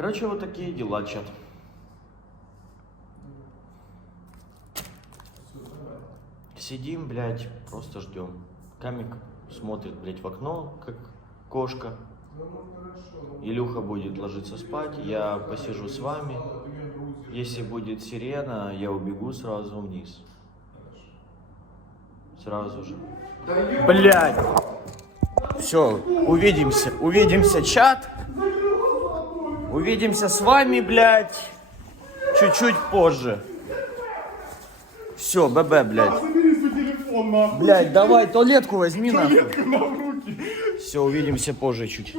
Короче, вот такие дела, чат. Сидим, блядь, просто ждем. Камик смотрит, блядь, в окно, как кошка. Илюха будет ложиться спать, я посижу с вами. Если будет сирена, я убегу сразу вниз. Сразу же. Блядь! Все, увидимся. Увидимся, чат. Увидимся с вами, блядь, чуть-чуть позже. Все, ББ, блядь. Забери свой телефон, нахуй. Блядь, давай туалетку возьми, нахуй. Таблетку на руки. Все, увидимся позже чуть.